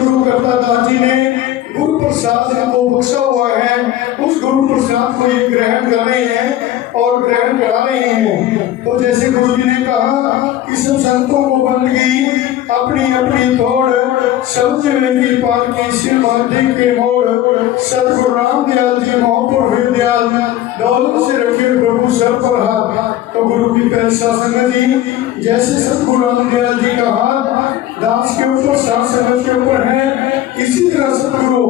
सदगुरु करता दास जी ने गुरु प्रसाद को बख्शा हुआ है, उस गुरु प्रसाद को ये ग्रहण कर रहे हैं और ग्रहण करा रहे हैं। तो जैसे गुरु जी ने कहा कि सब संतों को बंदगी अपनी अपनी तोड़, सब जगह की पाल की सिर माथे के मोड़, सदगुरु रामदयाल जी मोहपुर हुए दयाल, दौलत से रखे प्रभु सर पर हाथ। तो गुरु की पैसा संगत जी, जैसे सदगुरु रामदयाल जी का हाथ दास के ऊपर, साथ संगत के ऊपर है, इसी तरह सदगुरु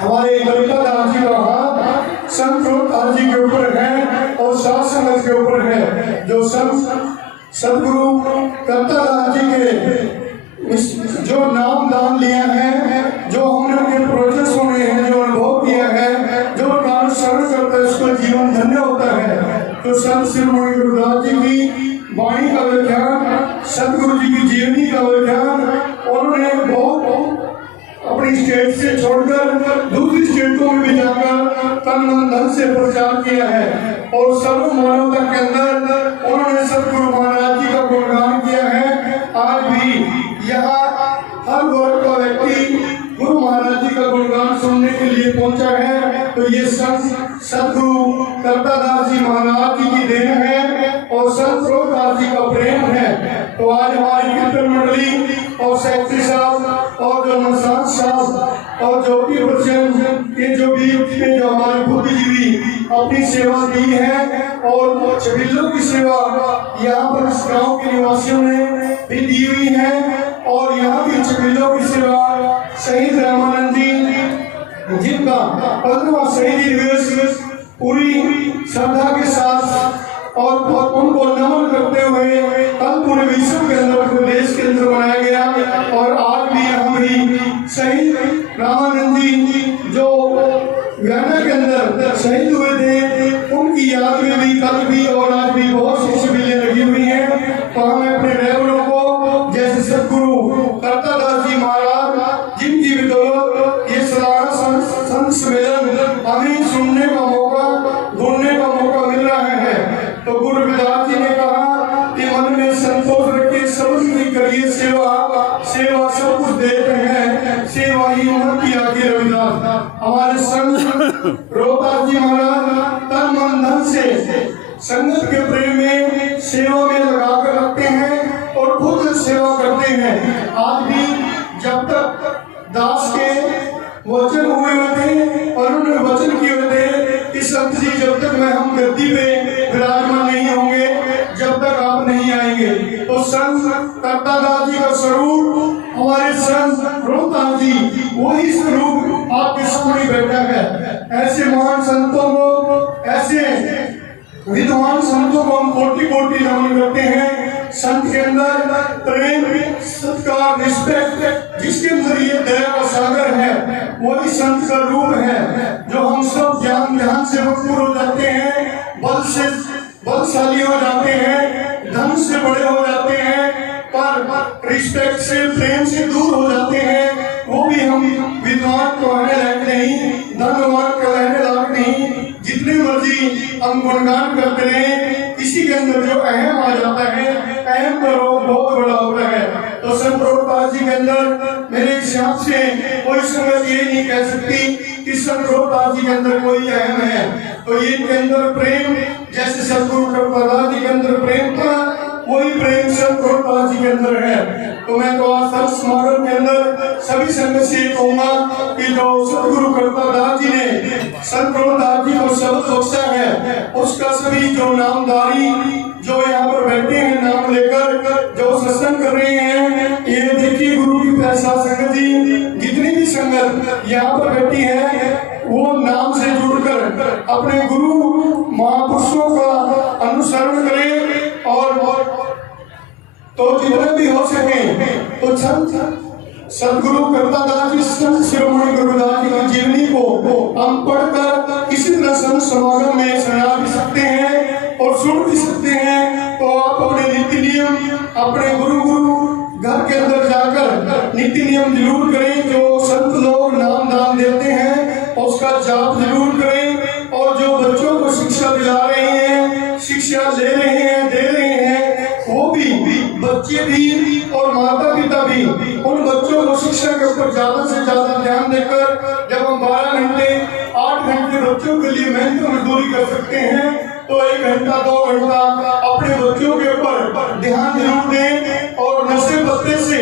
हमारे ललिता दास जी का हाथ संत दास जी के ऊपर है और साथ संगत के ऊपर है। जो सदगुरु करता दास जी के जो नाम दान लिया है, जो हमने उनके प्रवचन सुने हैं, जो अनुभव किया है, जो नाम शरण करता है उसका जीवन धन्य होता है। तो संत शिरोमणि गुरुदास जी की वाणी का व्याख्यान, सदगुरु जी की जीवनी का व्याख्यान उन्होंने बहुत अपनी स्टेट से छोड़कर दूसरी स्टेटों में भी जाकर तन मन धन से प्रचार किया है और सर्व मानवता के अंदर उन्होंने सदगुरु महाराज जी का गुणगान किया है। आज भी यहाँ हर वर्ग का व्यक्ति गुरु महाराज जी का गुणगान सुनने के लिए पहुंचा है। तो ये सदगुरु करता दास जी महाराज जी की देन है और संत दास जी का प्रेम है। तो आज हमारी कीर्तन मंडली और सेक्रेटरी साहब और जो मसान साहब और ज्योति बच्चन, ये जो भी जो हमारे बुद्धिजीवी अपनी सेवा दी है और छबिल्लों की सेवा यहाँ पर इस गाँव के निवासियों ने भी दी हुई है और यहाँ भी छबिल्लों की सेवा शहीद रामानंद जी जिनका 15वां शहीदी दिवस पूरी श्रद्धा के साथ और उनको नमन करते हुए कल पूरे विश्व के अंदर, पूरे देश के अंदर मनाया गया। और आज भी हम भी शहीद रामानंद जी जो गयाना के अंदर शहीद हुए थे, उनकी याद में भी कल भी और आज भी बहुत सी शिविरें लगी हुई हैं। तो हमें अपने ड्राइवरों को, जैसे सदगुरु करता दास जी महाराज जिनकी बदौलत ये सालाना संत सम्मेलन हमें सुनने का मौका, घूमने का मौका मिल रहा है। तो गुरु रविदास जी ने कहा कि मन में संतोष रखिए, सब की करिए सेवा, सेवा सब कुछ देते हैं, सेवा ही उम्र की आगे। रविदास हमारे संत रोहतास जी महाराज तन मन धन से संगत के प्रेम में सेवा में लगा कर रखते हैं और खुद सेवा करते हैं। आज भी जब तक दास के वचन हुए थे और उन्होंने वचन किए थे कि संत जी जब तक मैं हम गद्दी पे विराजमान नहीं होंगे, जब तक आप नहीं आएंगे। तो संत करता दास जी का स्वरूप, हमारे संत रोहतास जी वही स्वरूप आपके सामने बैठा है। ऐसे महान संतों को, ऐसे विद्वान संतों को हम कोटि कोटि नमन करते हैं। संत के अंदर प्रेम, सत्कार, रिस्पेक्ट, जिसके अंदर ये दया का सागर है, वही संत का रूप है। जो हम सब ध्यान से भरपूर हो जाते हैं, बल से बलशाली हो जाते हैं, धन से बड़े हो जाते हैं, पर रिस्पेक्ट से, प्रेम से दूर हो जाते हैं, वो भी हम विद्वान कहने लायक नहीं, धनवान कहने लायक नहीं। जितने मर्जी हम गुणगान करते रहे, इसी के अंदर जो अहम आ जाता है, अहम का रोग बहुत बड़ा होता है। तो संत रोहतास जी के अंदर मेरे हिसाब से कोई संगत ये नहीं कह सकती कि संत रोहतास जी के अंदर कोई अहम है। तो ये के अंदर प्रेम, जैसे सदगुरु करतादास जी के अंदर प्रेम था, वही प्रेम संत रोहतास जी के अंदर है। तो मैं तो आज संत समागम के अंदर सभी संगत से कहूँगा कि जो सदगुरु करतादास जी ने संत रोहतास जी को शब्द बख्शा है, उसका सभी जो नामधारी जो यहाँ पर बैठे हैं नाम लेकर जो सत्संग कर रहे हैं, ये देखिए गुरु की पैसा संगत जी, जितनी भी संगत यहाँ पर बैठी है वो नाम से जुड़कर अपने गुरु महापुरुषों का अनुसरण करें और तो जितने भी हो सके तो सदगुरु करतादास जी, संत शिरोमणि गुरुदास जी की जीवनी को हम पढ़कर किसी तरह संत समागम में सुना भी सकते हैं और सुन भी सकते हैं। तो आप अपने नीति नियम अपने गुरु घर के अंदर जाकर नीति नियम जरूर करें। जो संत लोग नाम दान देते हैं उसका जाप जरूर करें और जो बच्चों को शिक्षा दिला रहे हैं, शिक्षा दे रहे हैं, दे रहे हैं, वो भी बच्चे भी और माता पिता भी उन बच्चों को शिक्षा के ऊपर ज्यादा से ज्यादा ध्यान देकर जब हम 12 घंटे 8 घंटे बच्चों के लिए मेहनत मजदूरी कर सकते हैं, तो 1 घंटा 2 घंटा अपने बच्चों के ऊपर ध्यान जरूर दें और नशे पत्ते से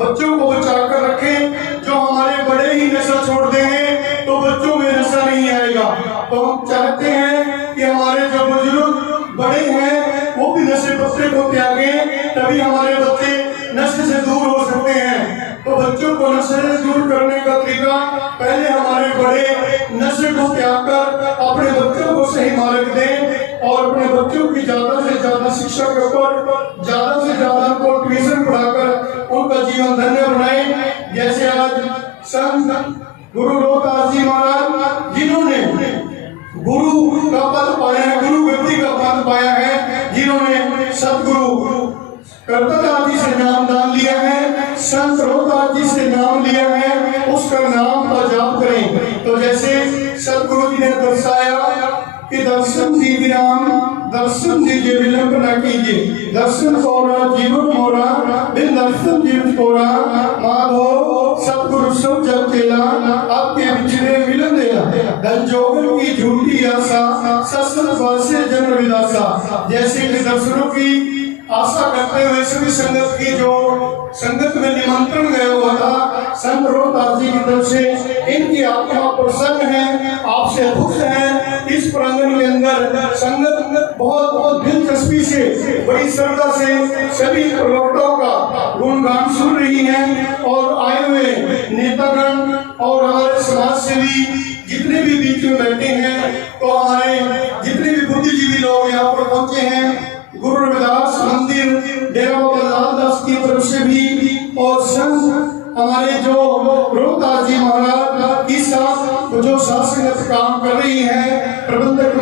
बच्चों को बचा कर रखें। जो हमारे बड़े ही नशा छोड़ देंगे तो बच्चों में नशा नहीं आएगा। तो हम चाहते हैं कि हमारे जो बुजुर्ग बड़े हैं वो भी नशे पत्ते को त्यागें, तभी हमारे बच्चे नशे से दूर हो सकते हैं। तो बच्चों को नशे से दूर करने का तरीका, पहले हमारे बड़े नशे को त्याग कर अपने बच्चों को सही मार्ग दें और अपने बच्चों की ज्यादा से ज्यादा शिक्षा के ऊपर ज्यादा से ज्यादा उनको ट्यूशन पढ़ाकर उनका जीवन धन्य बनाएं। जैसे आज संत गुरु रोहतास जी महाराज, जिन्होंने गुरु का पद पाया है, गुरु गद्दी का पद पाया है, जिन्होंने सतगुरु करतादास जी से नाम दान लिया है, संत रोहतास जी से नाम लिया है, उसका नाम का जाप करें। तो जैसे सतगुरु जी ने दर्शाया कि दर्शन दीजिए राम, दर्शन दीजिए विलंब न कीजिए, दर्शन कोरा जीवन मोरा, बिन दर्शन जीवन कोरा, माधो सतगुरु सब जग केला, आपके बिछड़े मिलन देला, धन जोगन की झूठी आशा, सत्संग वासे जन्म विलासा। जैसे कि दर्शनों की आशा करते हुए सभी संगत की जो संगत में निमंत्रण गया हुआ था, संत रोहतास जी की तरफ से इनकी आत्मा प्रसन्न है, आपसे खुश है। इस प्रांगण के अंदर संगत बहुत बहुत दिलचस्पी से, बड़ी श्रद्धा से सभी प्रवक्ताओं का गुणगान सुन रही है और आए हुए नेतागण और हमारे समाज सेवी जितने भी बीच में बैठे हैं, तो हमारे जितने भी बुद्धिजीवी लोग यहाँ पर पहुंचे हैं, गुरु रविदास मंदिर डेरा बाबा लाल दास की तरफ से भी और संत हमारे जो रोहतास जी महाराज की साथ जो शासनगत काम कर रही है, प्रबंधक